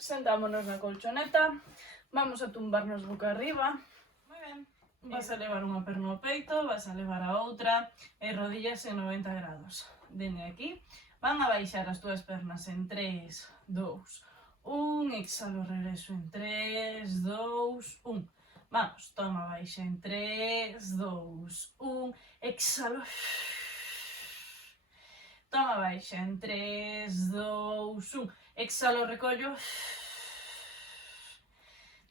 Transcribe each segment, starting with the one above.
sentámonos na colchoneta, vamos a tumbarnos boca arriba. Moi ben. Vas a levar unha perna ao peito, vas a levar a outra e rodillas en 90 grados. Dende aquí, van a baixar as túas pernas en 3, 2, 1, exhalo, regreso en 3, 2, 1. Vamos, toma, baixa en 3, 2, 1, exhalo. Toma, baixa en 3, 2, 1, exhalo, recollo.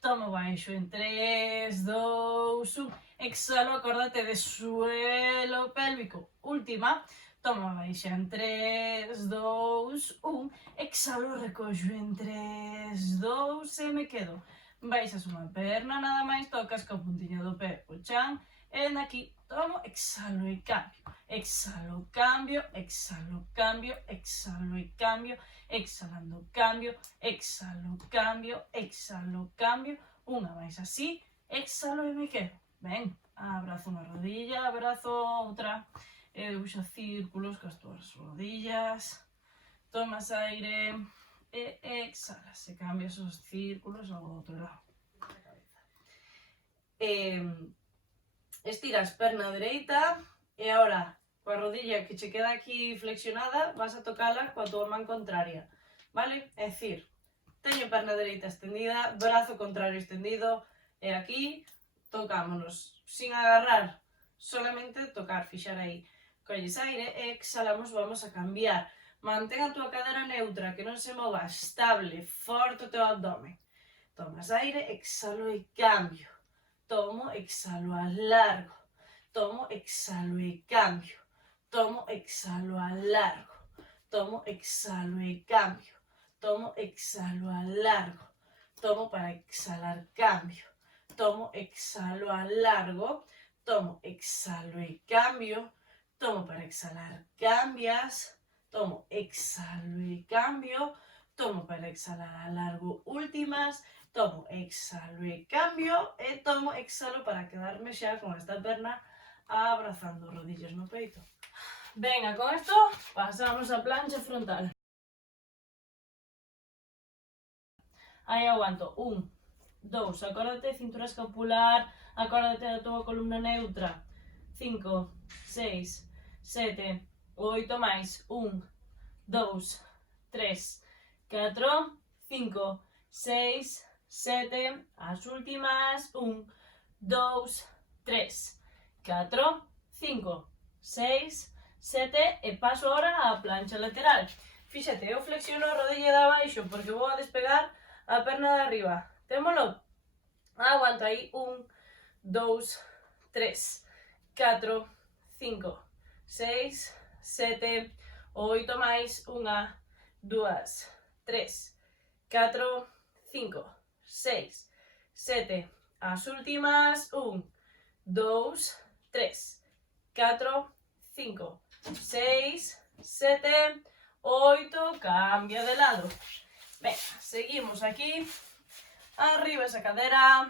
Toma, baixo en 3, 2, 1, exhalo, acórdate de suelo pélvico. Última, toma, baixa en 3, 2, 1, exhalo, recollo en 3, 2 e me quedo. Baixas unha perna, nada máis, tocas ca puntiña do pé o chan, e aquí tomo, exhalo e cambio. Exhalo, cambio, exhalo, cambio, exhalo e cambio, exhalando, cambio, exhalo, cambio, exhalo, cambio, unha máis así, exhalo e me quedo. Ben, abrazo unha rodilla, abrazo outra, e debuxa círculos cas túas rodillas, tomas aire e exhalas, e cambias os círculos ao outro lado. Estiras perna dereita e agora coa rodilla que che queda aquí flexionada vas a tocala coa tua man contraria, vale? É dicir, teño perna dereita extendida, brazo contrario extendido e aquí tocámonos sin agarrar, solamente tocar, fixar aí. Colles aire e exhalamos, vamos a cambiar. Mantén a tua cadera neutra, que non se mova, estable, forte o teu abdomen. Tomas aire, exhalo e cambio. Tomo, exhalo, alargo. Tomo, exhalo e cambio. Tomo, exhalo, alargo. Tomo, exhalo e cambio. Tomo, exhalo, alargo. Tomo para exhalar, cambio. Tomo, exhalo, alargo. Tomo, exhalo e cambio. Tomo para exhalar, cambias. Tomo, exhalo e cambio. Tomo para exhalar, alargo, últimas. Tomo, exhalo e cambio. E tomo, exhalo para quedarme xa con esta perna abrazando rodillas no peito. Venga, con esto pasamos a plancha frontal. Aí aguanto. 1, 2, acórdate, cintura escapular, acórdate da tua columna neutra. 5, 6, 7, 8 máis. 1, 2, 3, 4, 5, 6, 7, as últimas. 1, 2, 3, 4, 5, 6, 7 e paso ahora a plancha lateral. Fíxate, eu flexiono a rodilla de abaixo porque vou a despegar a perna de arriba. Témolo? Aguanto aí. 1, 2, 3, 4, 5, 6, 7, 8 máis. 1, 2, 3, 4, 5, 6, 7, as últimas. 1, 2, 3, 4, 5, 6, 7, 8, cambia de lado. Venga, seguimos aquí. Arriba esa cadera,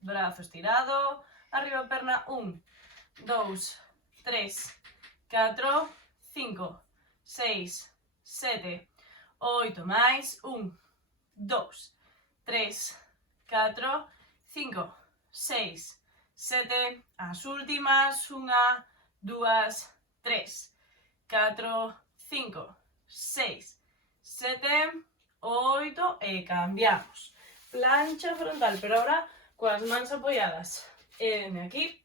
brazo estirado, arriba perna. 1, 2, 3, 4, 5, 6, 7, 8 máis. 1, 2, 3, 4, 5, 6, 7, as últimas. 1, 2, 3, 4, 5, 6, 7, 8 e cambiamos. Plancha frontal, pero ahora coas mans apoiadas. Aquí,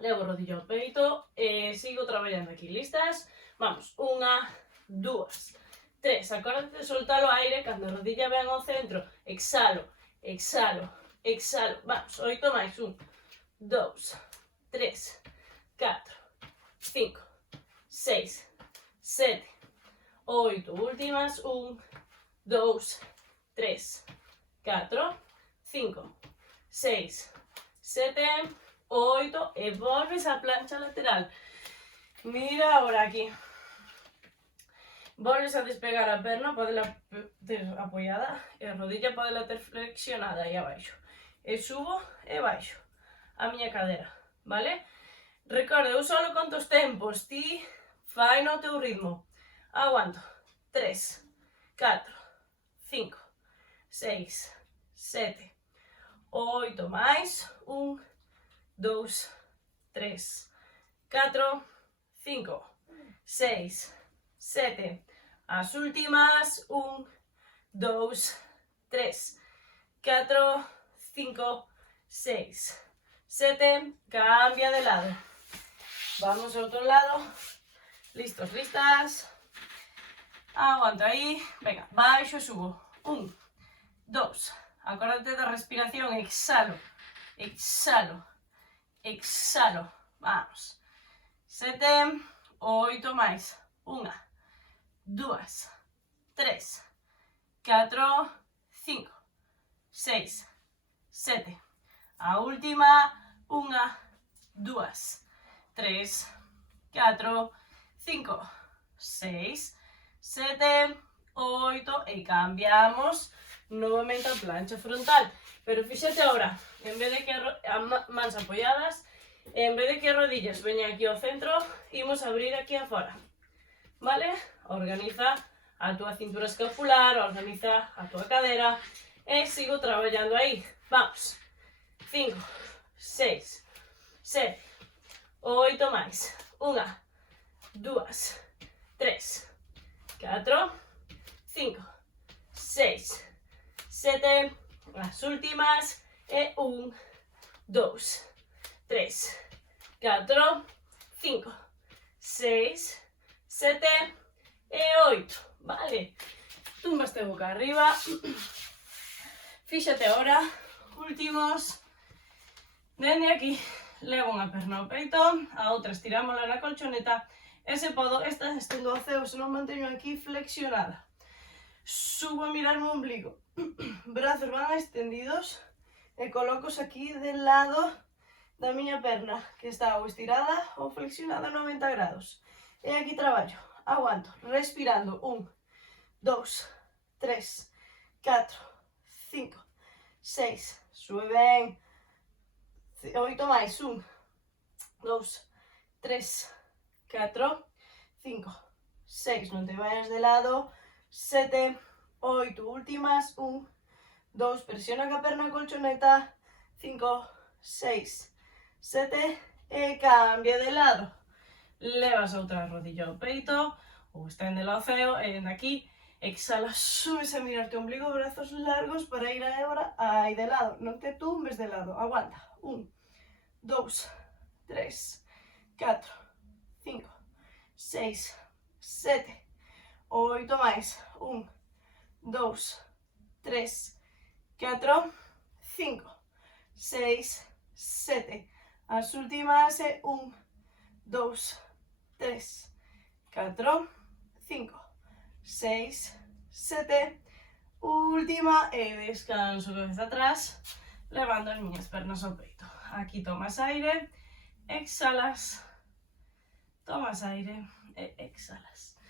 levo rodillo ao peito e sigo traballando aquí. Listas? Vamos. 1, 2, 3. Acórdate de soltar o aire cando a rodilla ven ao centro. Exhalo, exhalo, exhalo. Vamos. 8 máis. 1, 2, 3, 4, 5, 6, 7, 8. Últimas. 1, 2, 3, 4, 5, 6, 7, 8 e volves a plancha lateral. Mira ahora aquí. Volves a despegar a perna, podela ter apoiada e a rodilla podela ter flexionada aí abaixo. E subo e baixo a miña cadera, vale? Recorda, eu solo conto os tempos, ti fai no teu ritmo. Aguanto. 3, 4, 5, 6, 7, 8 máis, 1, 2, 3, 4, 5, 6, 7, as últimas, 1, 2, 3, 4, 5, 6, 7, cambia de lado. Vamos al otro lado. Listos, listas. Aguanto ahí. Venga, baixo, subo. 1, 2. Acuérdate da respiración. Exhalo, exhalo, exhalo. Vamos. 7, 8 máis. 1, 2, 3, 4, 5, 6, 7. A última. 1, 2, 3, 4, 5, 6, 7, 8 y cambiamos nuevamente a plancha frontal. Pero fíjate ahora, en vez de que manos apoyadas, en vez de que rodillas veñan aquí ao centro, imos abrir aquí afuera, vale? Organiza a tua cintura escapular, organiza a tua cadera e sigo traballando aí. Vamos. 5, 6, 7, 8 máis. 1, 2, 3, 4, 5, 6, 7, as últimas e 1, 2, 3, 4, 5, 6, 7 e 8, vale? Tumbaste boca arriba. Fíxate ahora, últimos. Dende aquí, levo unha perna ao peito, a outra estirámola na colchoneta, e se podo, esta estendo ao ceo, se non manteño aquí flexionada. Subo a mirar o ombligo, brazos van extendidos, e colocos aquí del lado da miña perna, que está ou estirada ou flexionada 90 grados. E aquí traballo, aguanto, respirando, 1, 2, 3, 4, 5, 6, sube ben, 8 máis, 1, 2, 3, 4, 5, 6, non te vayas de lado, 7, 8, últimas, 1, 2, presiona ca perna colchoneta, 5, 6, 7, e cambia de lado. Levas outra rodilla ao peito, ou estende ao ceo, e dende aquí, exhala, subes a mirarte o ombligo, brazos largos para ir agora aí de lado, non te tumbes de lado, aguanta, 1, 2, 3, 4, 5, 6, 7, 8 máis, 1, 2, 3, 4, 5, 6, 7, as últimas, 1, 2, 3, 4, 5, 6, 7, última e descanso, cabeza atrás, levando as miñas pernas ao peito. Aquí tomas aire, exhalas, tomas aire e exhalas.